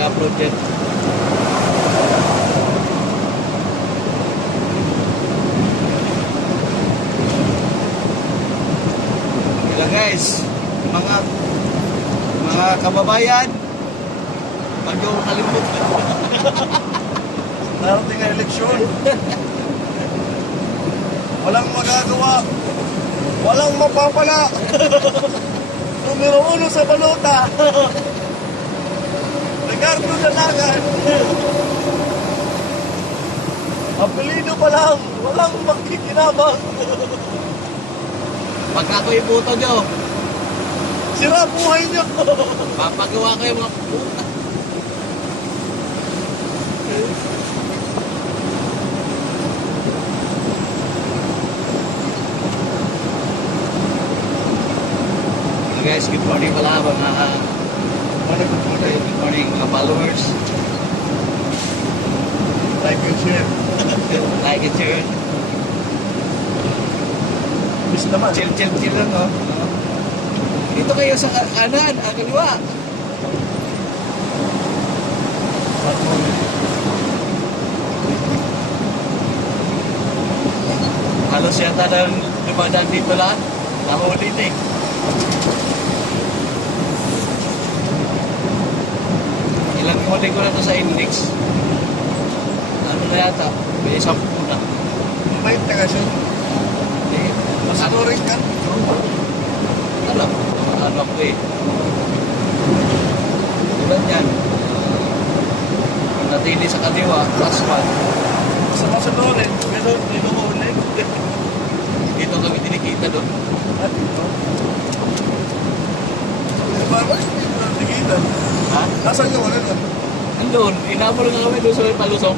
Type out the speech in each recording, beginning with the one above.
i-upload yan. Kaya guys, mga kababayan, pag yung kalimutan. Narating ang eleksyon. Walang magagawa. Walang mapapala. Numero 1 sa balota. Ricardo Dalagan. Apelido pa lang. Walang magkikinabang. Pag ako ibuto nyo, Sira buhay niyo. papagawa kayo mga puta. So guys, good morning pala mga good morning mga followers. Like and share. Like and share. Miss naman. Chill lang, no? Dito kayo sa kanan, kaliwa. Halos yata ng dumadaan dito lahat. Nahuli na eh. Ilang huli ko na to sa index. Ano na yata? May 10 na. May tagasyon. Eh, Masanorin ka. alam. Ano ako eh. Tulad yan. Pag natili sa kadiwa, last one. Sa masanorin. Pero dito ko ulit. Dito kami tinikita doon. At ito. Eh, parang hindi ko natigilan. Ha? Nasaan yung ano doon? Andun, inabol na kami doon sa may palusok.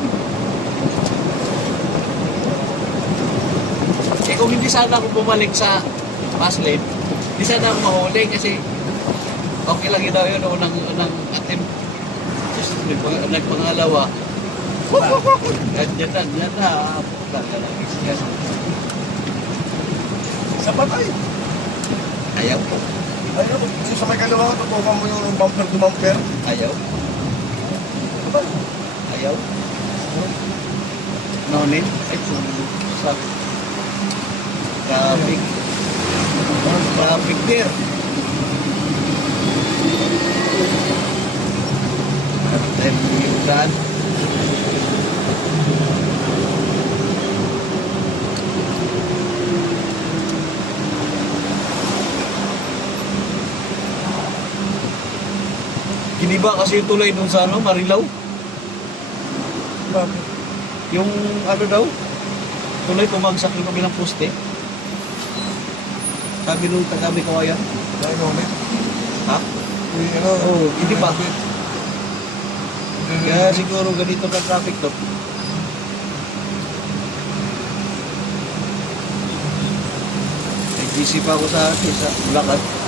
Eh kung hindi sana ako bumalik sa fast lane, hindi sana ako mahuli kasi okay lang yun daw yun, unang attempt. Just nagpangalawa. Yan na. Yan. Sa patay. Ayaw po. Ayaw, yung sa may kaliwa ko, tutukan mo yung bumper to bumper. Ayaw. Diba? Ayaw. No need. Ay, sabi. Traffic. Traffic there. Time yung daan. Giniba kasi yung tulay dun sa Marilao. Bakit? Yung ano daw, tulay tumagsak yung kabilang poste. Sabi nung taga-may kawayan. Dahil moment. Ha? Yung ano, Oo, hindi ba? Kaya Kaya siguro ganito ka traffic to. Nag-GC pa ako sa Bulacan.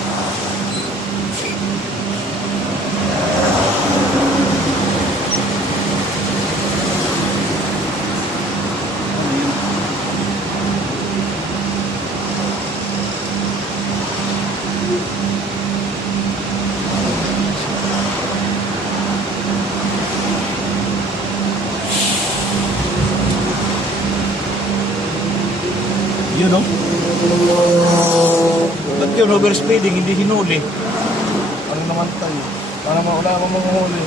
Yun o. Ba't yun overspeeding, hindi hinuli? ano naman tayo? Para wala akong mga huli.